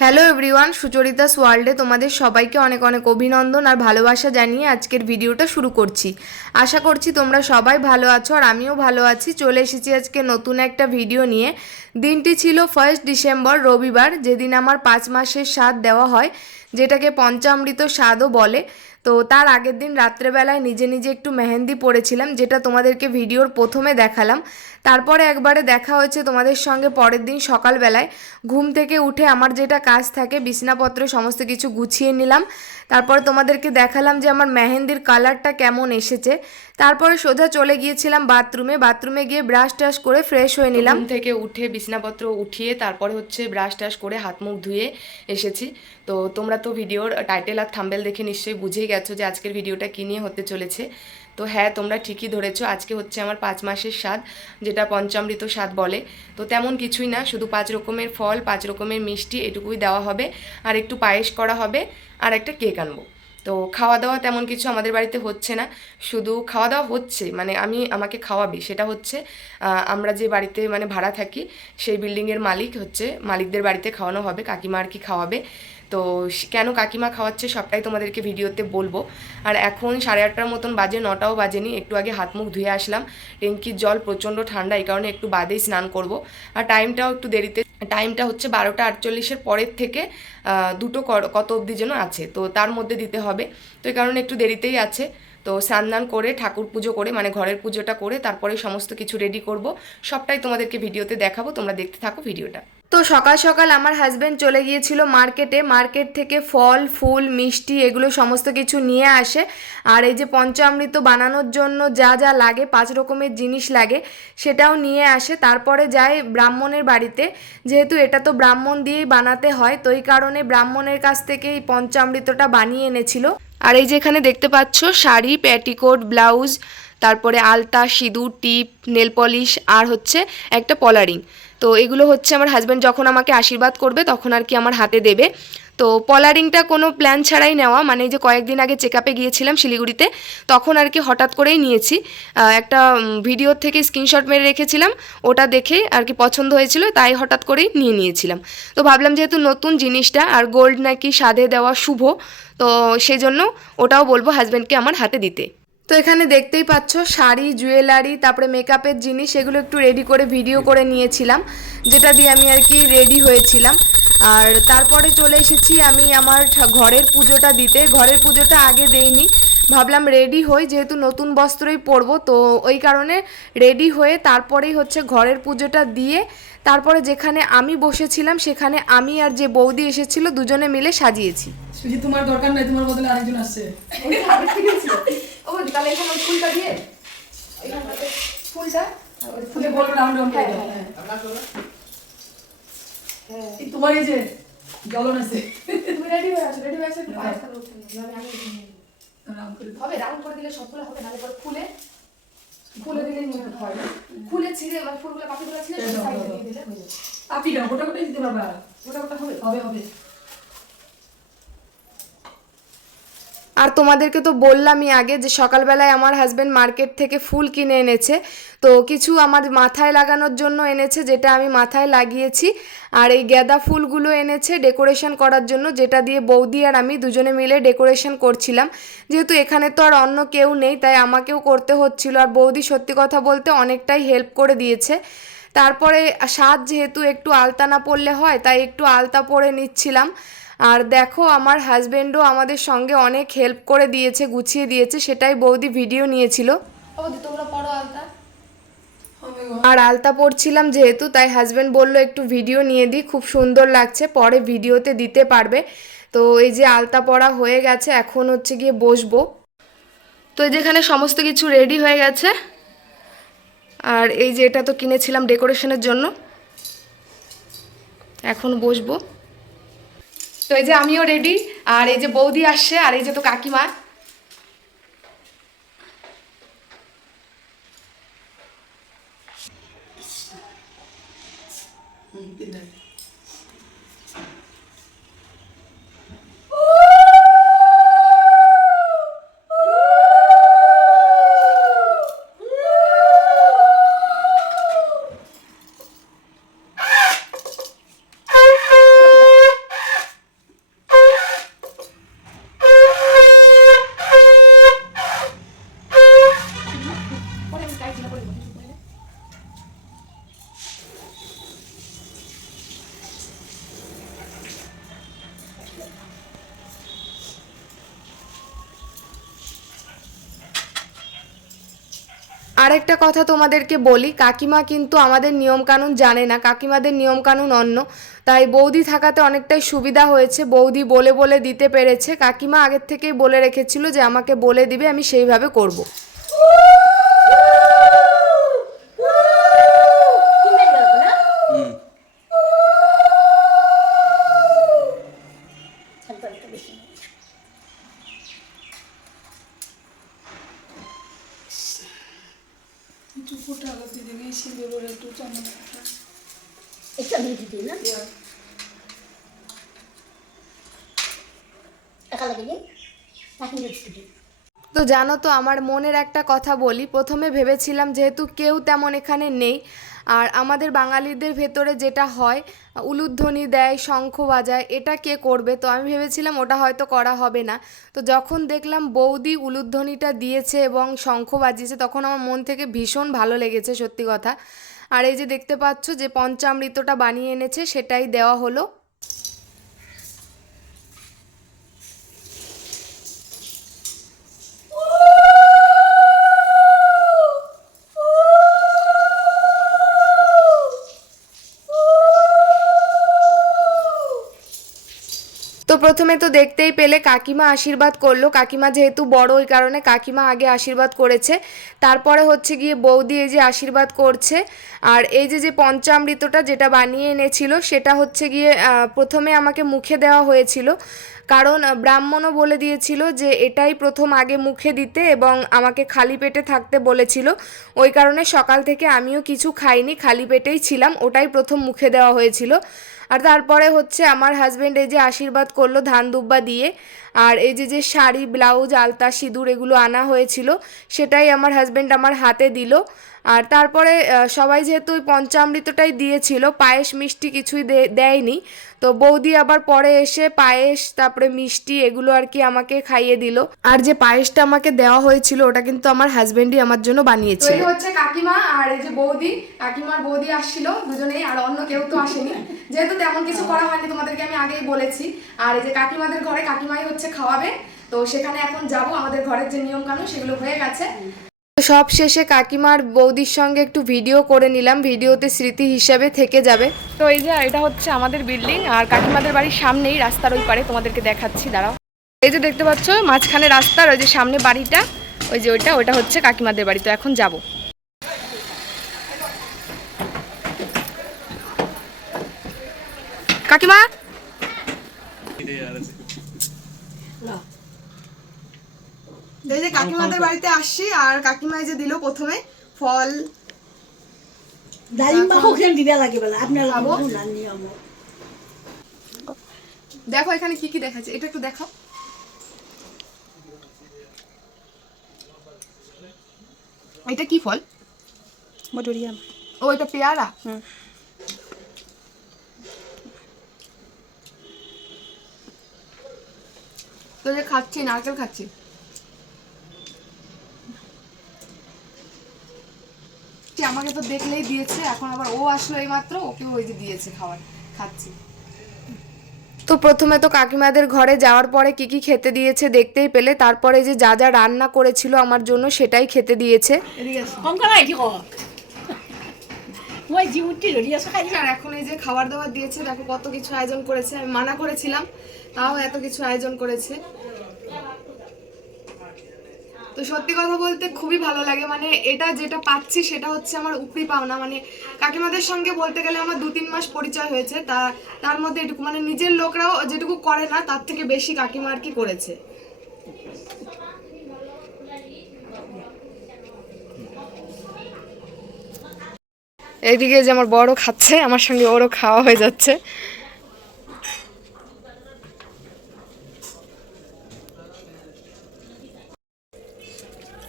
Hello everyone Sucharitas ওয়ার্ল্ডে তোমাদের সবাইকে অনেক অনেক অভিনন্দন আর ভালোবাসা জানিয়ে আজকের ভিডিওটা শুরু করছি। আশা করছি তোমরা সবাই ভালো আছো আর আমিও ভালো আছি। চলে এসেছি আজকে নতুন একটা ভিডিও নিয়ে। দিনটি ছিল ফার্স্ট ডিসেম্বর রবিবার, যেদিন আমার পাঁচ মাসের স্বাদ দেওয়া হয়, যেটাকে পঞ্চামৃত স্বাদও বলে। তো তার আগের দিন রাত্রেবেলায় নিজে নিজে একটু মেহেন্দি পড়েছিলাম যেটা তোমাদেরকে ভিডিওর প্রথমে দেখালাম। তারপরে একবারে দেখা হয়েছে তোমাদের সঙ্গে পরের দিন সকালবেলায়। ঘুম থেকে উঠে আমার যেটা কাজ থাকে বিছনাপত্র সমস্ত কিছু গুছিয়ে নিলাম। তারপরে তোমাদেরকে দেখালাম যে আমার মেহেন্দির কালারটা কেমন এসেছে। তারপরে সোজা চলে গিয়েছিলাম বাথরুমে। বাথরুমে গিয়ে ব্রাশ টাশ করে ফ্রেশ হয়ে নিলাম। থেকে উঠে বিছনাপত্র উঠিয়ে তারপরে হচ্ছে ব্রাশ টাশ করে হাত মুখ ধুয়ে এসেছি। তো তোমরা তো ভিডিওর টাইটেল আর থাম্বেল দেখে নিশ্চয়ই বুঝেই গেছো যে আজকের ভিডিওটা কী নিয়ে হতে চলেছে। তো হ্যাঁ তোমরা ঠিকই ধরেছো, আজকে হচ্ছে আমার পাঁচ মাসের স্বাদ, যেটা পঞ্চামৃত স্বাদ বলে। তো তেমন কিছুই না, শুধু পাঁচ রকমের ফল, পাঁচ রকমের মিষ্টি, এটুকুই দেওয়া হবে, আর একটু পায়েস করা হবে, আর একটা কেক আনব। তো খাওয়া দাওয়া তেমন কিছু আমাদের বাড়িতে হচ্ছে না, শুধু খাওয়া দাওয়া হচ্ছে মানে আমি আমাকে খাওয়াবে, সেটা হচ্ছে আমরা যে বাড়িতে মানে ভাড়া থাকি, সেই বিল্ডিংয়ের মালিক হচ্ছে, মালিকদের বাড়িতে খাওয়ানো হবে, কাকিমা আর কি খাওয়াবে। তো কেন কাকিমা খাওয়াচ্ছে সবটাই তোমাদেরকে ভিডিওতে বলব। আর এখন সাড়ে আটটার মতন বাজে, নটাও বাজেনি, একটু আগে হাত মুখ ধুয়ে আসলাম। ট্যাঙ্কির জল প্রচণ্ড ঠান্ডা, এই কারণে একটু বাদেই স্নান করব। আর টাইমটাও একটু দেরিতে, টাইমটা হচ্ছে বারোটা আটচল্লিশের পরের থেকে দুটো কত অবধি যেন আছে, তো তার মধ্যে দিতে হবে। তো এই কারণে একটু দেরিতেই আছে। তো স্নান করে, ঠাকুর পুজো করে মানে ঘরের পুজোটা করে, তারপরে সমস্ত কিছু রেডি করব। সবটাই তোমাদেরকে ভিডিওতে দেখাবো, তোমরা দেখতে থাকো ভিডিওটা। তো সকাল সকাল আমার হাজব্যান্ড চলে গিয়েছিল মার্কেটে মার্কেট থেকে ফল, ফুল, মিষ্টি এগুলো সমস্ত কিছু নিয়ে আসে। আর এই যে পঞ্চামৃত বানানোর জন্য যা যা লাগে, পাঁচ রকমের জিনিস লাগে, সেটাও নিয়ে আসে। তারপরে যায় ব্রাহ্মণের বাড়িতে। যেহেতু এটা তো ব্রাহ্মণ দিয়েই বানাতে হয়, তো এই কারণে ব্রাহ্মণের কাছ থেকে এই পঞ্চামৃতটা বানিয়ে এনেছিল। আর এই যে এখানে দেখতে পাচ্ছ, শাড়ি প্যাটিকোট ব্লাউজ তারপরে আলতা, সিঁদুর, টিপ নেল পলিশ আর হচ্ছে একটা পলারিং তো এগুলো হচ্ছে আমার হাজব্যান্ড যখন আমাকে আশীর্বাদ করবে, তখন আর কি আমার হাতে দেবে। তো পলারিংটা কোনো প্ল্যান ছাড়াই নেওয়া মানে যে কয়েকদিন আগে চেক আপে গিয়েছিলাম শিলিগুড়িতে, তখন আর কি হঠাৎ করেই নিয়েছি। একটা ভিডিও থেকে স্ক্রিনশট মেরে রেখেছিলাম, ওটা দেখে আর কি পছন্দ হয়েছিল, তাই হঠাৎ করেই নিয়ে নিয়েছিলাম। তো ভাবলাম যেহেতু নতুন জিনিসটা, আর গোল্ড নাকি সাধে দেওয়া শুভ, তো সেই জন্য ওটাও বলব হাজব্যান্ডকে আমার হাতে দিতে। তো এখানে দেখতেই পাচ্ছ শাড়ি জুয়েলারি তারপরে মেকআপের জিনিস এগুলো একটু রেডি করে ভিডিও করে নিয়েছিলাম যেটা দিয়ে আমি আর কি রেডি হয়েছিলাম। আর তারপরে চলে এসেছি আমি আমার ঠা- ঘরের পুজোটা দিতে। ঘরের পুজোটা আগে দেইনি ভাবলাম রেডি হই যেহেতু নতুন বস্ত্রই পরবো তো ওই কারণে রেডি হয়ে তারপরেই হচ্ছে ঘরের পুজোটা দিয়ে তারপরে যেখানে আমি বসেছিলাম সেখানে আমি আর যে বৌদি এসেছিল দুজনে মিলে সাজিয়েছি। তোমার দরকার নাই তোমার বদলে আরেকজন আসছে। ও তাহলে এখানে ওই ফুলটা দিয়ে এখানটাতে ফুলটা ফুলে বল রাউন্ড রাউন্ড করে হ্যাঁ। তোমার এই যে জ্বলন আছে। তুমি রেডি হয়ে আছো? রেডি হয়ে আছো? করে উঠে নিও। আমি আগে রাউন্ড করে হবে রাউন্ড করে দিলে সবগুলো হবে নাহলে পরে ফুলে ফুলে দিলে নিয়ে হয় ফুলে ছিঁড়ে মানে ফুলগুলো পাখিগুলো ছিঁড়ে সাইডে দিয়ে দিলে হয়ে যাবে। আপনি দাও গোটা গোটা দিতে পারবা। ওটা ওটা হবে? হবে হবে। আর তোমাদেরকে তো বললামই আগে যে সকালবেলায় আমার হাজব্যান্ড মার্কেট থেকে ফুল কিনে এনেছে। তো কিছু আমার মাথায় লাগানোর জন্য এনেছে, যেটা আমি মাথায় লাগিয়েছি। আর এই গাঁদা ফুলগুলো এনেছে ডেকোরেশন করার জন্য, যেটা দিয়ে বৌদি আর আমি দুজনে মিলে ডেকোরেশন করছিলাম। যেহেতু এখানে তো আর অন্য কেউ নেই, তাই আমাকেও করতে হচ্ছিল। আর বৌদি সত্যি কথা বলতে অনেকটাই হেল্প করে দিয়েছে। তারপরে স্বাদ যেহেতু একটু আলতা না পরলে হয়, তাই একটু আলতা পরে নিচ্ছিলাম। আর দেখো আমার হাজবেন্ডও আমাদের সঙ্গে অনেক হেল্প করে দিয়েছে গুছিয়ে দিয়েছে সেটাই বৌদি ভিডিও নিয়েছিল। বৌদি তোমরা পড়ো আলতা। আর আলতা পড়ছিলাম যেহেতু তাই হাজবেন্ড বলল একটু ভিডিও নিয়ে দিই খুব সুন্দর লাগছে পরে ভিডিওতে দিতে পারবে। তো এই যে আলতা পড়া হয়ে গেছে এখন হচ্ছে গিয়ে বসবো। তো এই যেখানে সমস্ত কিছু রেডি হয়ে গেছে। আর এই যে এটা তো কিনেছিলাম ডেকোরেশনের জন্য। এখন বসবো। তো এই যে আমিও রেডি আর এই যে বৌদি আসছে, আর এই যে তো কাকিমা। তিন আরেকটা কথা তোমাদেরকে বলি, কাকিমা কিন্তু আমাদের নিয়মকানুন জানে না, কাকিমাদের নিয়মকানুন অন্য তাই বৌদি থাকাতে অনেকটাই সুবিধা হয়েছে, বৌদি বলে বলে দিতে পেরেছে কাকিমা আগের থেকেই বলে রেখেছিল যে, আমাকে বলে দিবে, আমি সেইভাবে করব। একটু ফুটালো সিঁদুরের একটু চামচ। একটা দিয়ে দিবি না? একা লাগে নি এখন দিবি। তো জানো তো আমার মনের একটা কথা বলি। প্রথমে ভেবেছিলাম যেহেতু কেউ তেমন এখানে নেই আর আমাদের বাঙালিদের ভেতরে যেটা হয়, উলুধ্বনি দেয়, শঙ্খ বাজায়, এটা কে করবে? তো আমি ভেবেছিলাম ওটা হয়তো করা হবে না। তো যখন দেখলাম বৌদি উলুধ্বনিটা দিয়েছে এবং শঙ্খ বাজিয়েছে, তখন আমার মন থেকে ভীষণ ভালো লেগেছে সত্যি কথা। আর এই যে দেখতে পাচ্ছ যে পঞ্চামৃতটা বানিয়ে এনেছে, সেটাই দেওয়া হলো তো প্রথমে তো দেখতেই পেলে, কাকিমা আশীর্বাদ করল। কাকিমা যেহেতু বড়, ওই কারণে কাকিমা আগে আশীর্বাদ করেছে। তারপরে হচ্ছে গিয়ে বৌদি এই যে আশীর্বাদ করছে। আর এই যে যে পঞ্চামৃতটা যেটা বানিয়ে এনেছিল, সেটা হচ্ছে গিয়ে প্রথমে আমাকে মুখে দেওয়া হয়েছিল। কারণ ব্রাহ্মণও বলে দিয়েছিল যে, এটাই প্রথম আগে মুখে দিতে এবং আমাকে খালি পেটে থাকতে বলেছিল। ওই কারণে সকাল থেকে আমিও কিছু খাইনি, খালি পেটেই ছিলাম। ওটাই প্রথম মুখে দেওয়া হয়েছিল। আর তারপরে হচ্ছে আমার হাজব্যান্ড এই যে আশীর্বাদ করল ধান দুব্বা দিয়ে, আর এই যে যে শাড়ি ব্লাউজ আলতা, সিঁদুর এগুলো আনা হয়েছিল, সেটাই আমার হাজব্যান্ড আমার হাতে দিল। আর তারপরে সবাই যেহেতু ওই পঞ্চামৃতটাই দিয়েছিল পায়েস মিষ্টি কিছুই দেয়নি। তো বৌদি আবার পরে এসে পায়েস তারপরে মিষ্টি এগুলো আর কি আমাকে খাইয়ে দিল। আর যে পায়েসটা আমাকে দেওয়া হয়েছিল ওটা কিন্তু আমার হাজবেন্ডই আমার জন্য বানিয়েছিল। এই হচ্ছে কাকিমা আর এই যে বৌদি কাকিমার বৌদি আসছিল দুজনেই আর অন্য কেউ তো আসেনি। যেহেতু তেমন কিছু করা হয়নি তোমাদেরকে আমি আগেই বলেছি। আর এই যে কাকিমাদের ঘরে কাকিমাই হচ্ছে খাওয়াবে তো সেখানে এখন যাব। আমাদের ঘরের যে নিয়ম কানুন সেগুলো হয়ে গেছে। সব শেষে কাকিমার বৌদির সঙ্গে একটু ভিডিও করে নিলাম। ভিডিওতে স্মৃতি হিসাবে থেকে যাবে। তো এই যে এটা হচ্ছে আমাদের বিল্ডিং আর কাকিমাদের বাড়ির সামনেই রাস্তার ওই পারে তোমাদেরকে দেখাচ্ছি দাঁড়াও। এই যে দেখতে পাচ্ছ মাঝখানে রাস্তার ওই যে সামনে বাড়িটা ওই যে ওইটা ওইটা হচ্ছে কাকিমাদের বাড়ি। তো এখন যাব। কাকিমা? এই যে কাকিমাদের বাড়িতে আসছি আর কাকিমা যে দিল প্রথমে ফল। দেখো এখানে কি কি দেখাচ্ছে এটা একটু দেখাও। এটা কি ফল? মধুরিয়াম ও এটা পেয়ারা? হুম। তো যে খাচ্ছি নারকেল খাচ্ছি। আমাকে তো দেখলেই দিয়েছে এখন আবার ও আসলো এই মাত্র ওকে ওই যে দিয়েছে খাবার খাচ্ছি। তো প্রথমে তো কাকিমাদের ঘরে যাওয়ার পরে কি কি খেতে দিয়েছে দেখতেই পেলে তারপরে যে যা যা রান্না করেছিল আমার জন্য সেটাই খেতে দিয়েছে। এখন এই যে খাবার দাবার দিয়েছে দেখো কত কিছু আয়োজন করেছে আমি মানা করেছিলাম তাও এত কিছু আয়োজন করেছে। তো সত্যি কথা বলতে খুবই ভালো লাগে। মানে এটা যেটা পাচ্ছি সেটা হচ্ছে আমার উপরি পাওনা। মানে কাকিমাদের সঙ্গে বলতে গেলে আমার দু তিন মাস পরিচয় হয়েছে। তা, তার মধ্যে এটুকু মানে নিজের লোকরাও যেটুকু করে না, তার থেকে বেশি কাকিমা আর কি করেছে। এইদিকে যে আমার বড় খাচ্ছে, আমার সঙ্গে ওরও খাওয়া হয়ে যাচ্ছে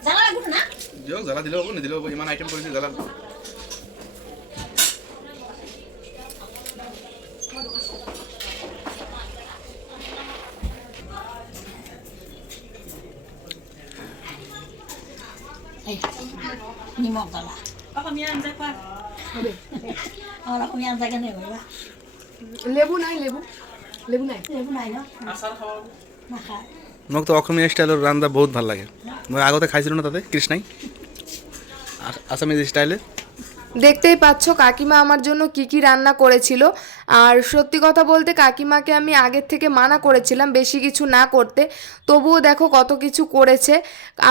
জানা লাগবে না দিয়ক জ্বালা দিলেও হ'ব নিদিলেও হ'ব ইমান আইটেম কৰিছে জ্বালা। নিমখ জ্বালা। অসমীয়া আঞ্জা খোৱা আমাৰ অসমীয়া আঞ্জা কেনে কৰিবা লেবু নাই লেবু। লেবু নাই। এইবোৰ নাই ন? নাখায়। মোক তো অসমীয়া ষ্টাইলৰ ৰান্ধা বহুত ভালো লাগে। মই আগতে খাইছিলোঁ ন তাতে কৃষ্ণাই? আসামিজ স্টাইলে? দেখতেই পাচ্ছ কাকিমা আমার জন্য কি কি রান্না করেছিল। আর সত্যি কথা বলতে কাকিমাকে আমি আগের থেকে মানা করেছিলাম বেশি কিছু না করতে। তবুও দেখো কত কিছু করেছে।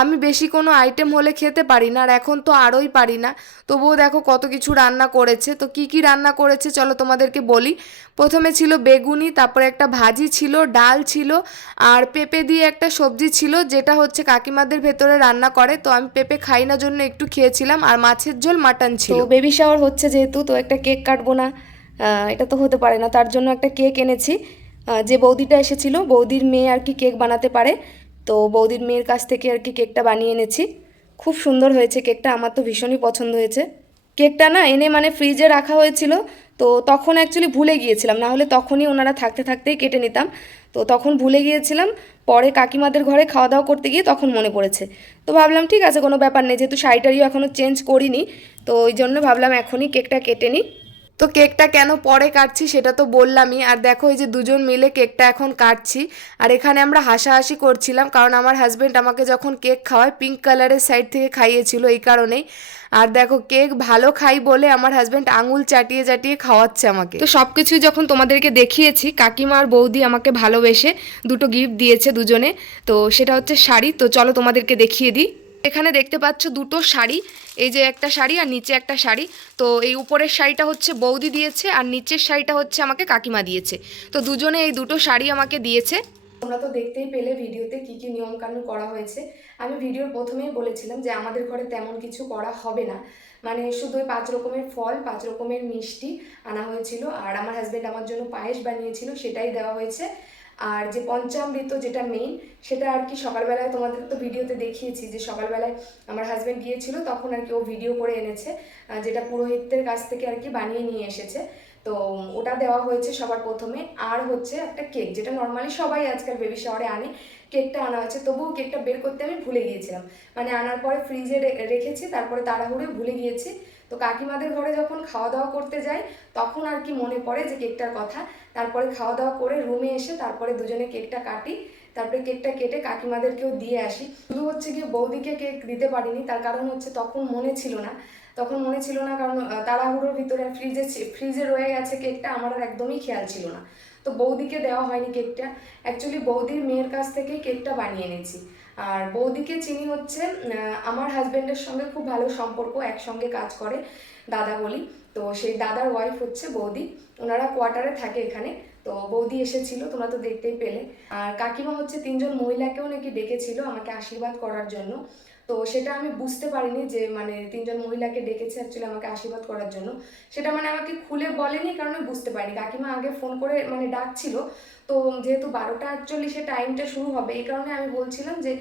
আমি বেশি কোনো আইটেম হলে খেতে পারি না আর এখন তো আরোই পারি না। তবুও দেখো কত কিছু রান্না করেছে। তো কি কি রান্না করেছে চলো তোমাদেরকে বলি। প্রথমে ছিল বেগুনি, তারপরে একটা ভাজি ছিল, ডাল ছিল, আর পেঁপে দিয়ে একটা সবজি ছিল যেটা হচ্ছে কাকিমাদের ভেতরে রান্না করে। তো আমি পেঁপে খাই না জন্য একটু খেয়েছিলাম। আর মাছের ঝোল মাটন ছিল। বেবি শাওয়ার হচ্ছে যেহেতু, তো একটা কেক কাটবো না। এটা তো হতে পারে না। তার জন্য একটা কেক এনেছি। যে বৌদিটা এসেছিল, বৌদির মেয়ে আর কি কেক বানাতে পারে। তো বৌদির মেয়ের কাছ থেকে আর কি কেকটা বানিয়ে এনেছি। খুব সুন্দর হয়েছে কেকটা, আমার তো ভীষণই পছন্দ হয়েছে। কেকটা না এনে মানে ফ্রিজে রাখা হয়েছিল, তো তখন অ্যাকচুয়ালি ভুলে গিয়েছিলাম। না হলে তখনই ওনারা থাকতে থাকতেই কেটে নিতাম। তো তখন ভুলে গিয়েছিলাম, পরে কাকিমাদের ঘরে খাওয়া দাওয়া করতে গিয়ে তখন মনে পড়েছে। তো ভাবলাম, ঠিক আছে, কোনো ব্যাপার নেই, যেহেতু শাড়িটারিও এখনও চেঞ্জ করিনি, তো ওই জন্য ভাবলাম এখনই কেকটা কেটে নিই। তো কেকটা কেন পরে কাটছি সেটা তো বললামই। আর দেখো এই যে দুজন মিলে কেকটা এখন কাটছি। আর এখানে আমরা হাসাহাসি করছিলাম কারণ আমার হাজব্যান্ড আমাকে যখন কেক খাওয়ায় পিঙ্ক কালারের সাইড থেকে খাইয়েছিল এই কারণেই। আর দেখো কেক ভালো খাই বলে আমার হাজব্যান্ড আঙুল চাটিয়ে চাটিয়ে খাওয়াচ্ছে আমাকে। তো সব কিছুই যখন তোমাদেরকে দেখিয়েছি, কাকিমা আর বৌদি আমাকে ভালোবেসে দুটো গিফট দিয়েছে দুজনে। তো সেটা হচ্ছে শাড়ি। তো চলো তোমাদেরকে দেখিয়ে দিই। এখানে দেখতে পাচ্ছ দুটো শাড়ি, এই যে একটা শাড়ি আর নিচে একটা শাড়ি। তো এই উপরের শাড়িটা হচ্ছে বৌদি দিয়েছে আর নিচের শাড়িটা হচ্ছে আমাকে কাকিমা দিয়েছে। তো দুজনে এই দুটো শাড়ি আমাকে দিয়েছে। তোমরা তো দেখতেই পেলে ভিডিওতে কি কি নিয়মকানুন করা হয়েছে। আমি ভিডিওর প্রথমেই বলেছিলাম যে আমাদের ঘরে তেমন কিছু করা হবে না। মানে শুধু ওই পাঁচ রকমের ফল, পাঁচ রকমের মিষ্টি আনা হয়েছিল। আর আমার হাজব্যান্ড আমার জন্য পায়েস বানিয়েছিল, সেটাই দেওয়া হয়েছে। আর যে পঞ্চামৃত যেটা মেইন সেটা আর কি সকালবেলায় তোমাদের তো ভিডিওতে দেখিয়েছি যে সকালবেলায় আমার হাজব্যান্ড গিয়েছিল, তখন আর কি ও ভিডিও করে এনেছে যেটা পুরোহিতদের কাছ থেকে আর কি বানিয়ে নিয়ে এসেছে। তো ওটা দেওয়া হয়েছে সবার প্রথমে। আর হচ্ছে একটা কেক যেটা নর্মালি সবাই আজকাল বেবি শাওয়ারে আনে কেকটা আনা হয়েছে। তবুও কেকটা বের করতে আমি ভুলে গিয়েছিলাম। মানে আনার পরে ফ্রিজে রেখেছি, তারপরে তাড়াহুড়ো ভুলে গিয়েছি। তো কাকিমাদের ঘরে যখন খাওয়া দাওয়া করতে যাই, তখন আর কি মনে পড়ে যে কেকটার কথা। তারপরে খাওয়া দাওয়া করে রুমে এসে তারপরে দুজনে কেকটা কাটি, তারপরে কেকটা কেটে কাকিমাদেরকেও দিয়ে আসি। শুধু হচ্ছে গিয়ে বৌদিকে কেক দিতে পারিনি, তার কারণ হচ্ছে তখন মনে ছিল না। তখন মনে ছিল না কারণ তাড়াহুড়োর ভিতরে ফ্রিজে ফ্রিজে রয়ে গেছে কেকটা আমার আর একদমই খেয়াল ছিল না। তো বৌদিকে দেওয়া হয়নি কেকটা অ্যাকচুয়ালি বৌদির মেয়ের কাছ থেকেই কেকটা বানিয়ে এনেছি। আর বৌদিকে চিনি হচ্ছে আমার হাজব্যান্ডের সঙ্গে খুব ভালো সম্পর্ক, একসঙ্গে কাজ করে, দাদা বলি। তো সেই দাদার ওয়াইফ হচ্ছে বৌদি। ওনারা কোয়ার্টারে থাকে এখানে। তো বৌদি এসেছিল, তোমরা তো দেখতেই পেলে। আর কাকিমা হচ্ছে তিনজন মহিলাকেও নাকি ডেকেছিল আমাকে আশীর্বাদ করার জন্য। তো সেটা আমি বুঝতে পারিনি যে মানে তিনজন মহিলাকে ডেকেছে অ্যাকচুয়ালি আমাকে আশীর্বাদ করার জন্য। সেটা মানে আমাকে খুলে বলেনি কারণ আমি বুঝতে পারিনি। কাকিমা আগে ফোন করে মানে ডাকছিল। তো যেহেতু বারোটা আটচল্লিশে টাইমটা শুরু হবে, এই কারণে আমি বলছিলাম যে,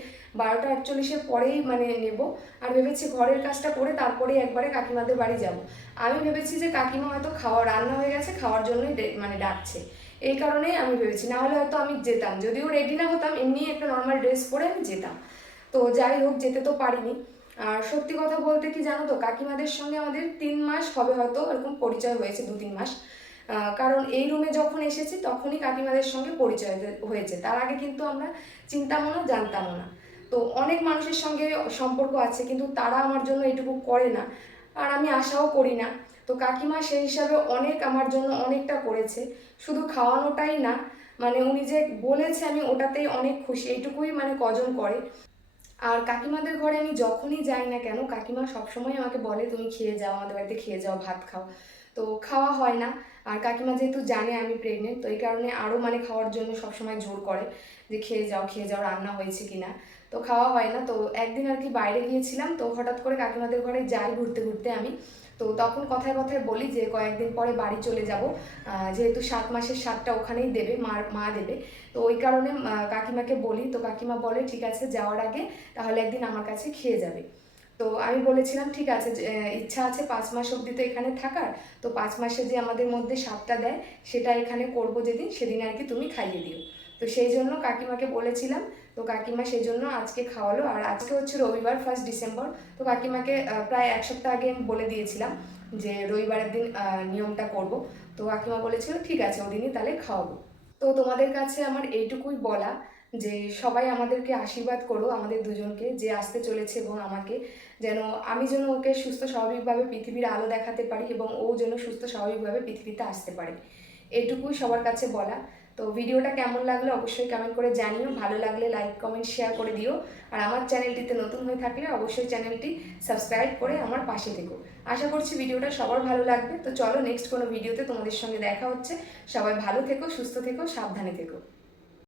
বারোটা আটচল্লিশের পরেই মানে নেব। আর ভেবেছি ঘরের কাজটা করে তারপরেই একবারে কাকিমাদের বাড়ি যাব। আমি ভেবেছি যে কাকিমা হয়তো খাওয়া, রান্না হয়ে গেছে, খাওয়ার জন্যই মানে ডাকছে। এই কারণেই আমি ভেবেছি, না হলে হয়তো আমি যেতাম। যদিও রেডি না হতাম, এমনি একটা নর্মাল ড্রেস পরে আমি যেতাম। তো যাই হোক, যেতে তো পারিনি। আর সত্যি কথা বলতে কি জানো তো, কাকিমাদের সঙ্গে আমাদের তিন মাস হবে হয়তো, এরকম পরিচয় হয়েছে দু তিন মাস। কারণ এই রুমে যখন এসেছি, তখনই কাকিমাদের সঙ্গে পরিচয় হয়ে- হয়েছে। তার আগে কিন্তু আমরা চিন্তামও না জানতামও না তো অনেক মানুষের সঙ্গে সম্পর্ক আছে, কিন্তু তারা আমার জন্য এটুকু করে না। আর আমি আশাও করি না। তো কাকিমা সেই হিসাবে অনেক আমার জন্য অনেকটা করেছে। শুধু খাওয়ানোটাই না মানে উনি যে বলেছে আমি ওটাতেই অনেক খুশি, এইটুকুই মানে কজন করে। আর কাকিমাদের ঘরে আমি যখনই যাই না কেন, কাকিমা সবসময় আমাকে বলে, তুমি খেয়ে যাও, আমাদের বাড়িতে খেয়ে যাও, ভাত খাও। তো খাওয়া হয় না। আর কাকিমা যেহেতু জানে আমি প্রেগনেন্ট তো এই কারণে আরও মানে খাওয়ার জন্য সবসময় জোর করে যে, খেয়ে যাও খেয়ে যাও, রান্না হয়েছে কিনা? তো খাওয়া হয় না। তো একদিন আর কি বাইরে গিয়েছিলাম, তো হঠাৎ করে কাকিমাদের ঘরে যাই ঘুরতে ঘুরতে আমি। তো তখন কথায় কথায় বলি যে, কয়েকদিন পরে বাড়ি চলে যাব। যেহেতু সাত মাসের সাতটা ওখানেই দেবে, মা মা দেবে। তো ওই কারণে কাকিমাকে বলি, তো কাকিমা বলে, ঠিক আছে, যাওয়ার আগে তাহলে একদিন আমার কাছে খেয়ে যাবে। তো আমি বলেছিলাম, ঠিক আছে ইচ্ছা আছে পাঁচ মাস অবধি তো এখানে থাকার। তো পাঁচ মাসে যে আমাদের মধ্যে সাতটা দেয়, সেটা এখানে করব যেদিন, সেদিন আর কি তুমি খাইয়ে দিও। তো সেই জন্য কাকিমাকে বলেছিলাম তো কাকিমা সেই জন্য আজকে খাওয়ালো। আর আজকে হচ্ছে রবিবার ফার্স্ট ডিসেম্বর তো কাকিমাকে প্রায় এক সপ্তাহ আগে আমি বলে দিয়েছিলাম যে রবিবারের দিন নিয়মটা করব। তো কাকিমা বলেছিল, ঠিক আছে, ওদিনই তাহলে খাওয়াবো। তো তোমাদের কাছে আমার এইটুকুই বলা যে সবাই আমাদেরকে আশীর্বাদ করো, আমাদের দুজনকে, যে আসতে চলেছে এবং আমাকে। যেন আমি যেন ওকে সুস্থ স্বাভাবিকভাবে পৃথিবীর আলো দেখাতে পারি এবং ও যেন সুস্থ স্বাভাবিকভাবে পৃথিবীতে আসতে পারে। এটুকুই সবার কাছে বলা। তো ভিডিওটা কেমন লাগল অবশ্যই কমেন্ট করে জানিও। ভালো লাগলে লাইক কমেন্ট শেয়ার করে দিও। আর আমার চ্যানেলটিতে নতুন হয়ে থাকলে অবশ্যই চ্যানেলটি সাবস্ক্রাইব করে আমার পাশে থেকো। আশা করছি ভিডিওটা সবার ভালো লাগবে। তো চলো নেক্সট কোনো ভিডিওতে তোমাদের সঙ্গে দেখা হচ্ছে। সবাই ভালো থেকো, সুস্থ থেকো, সাবধানে থেকো।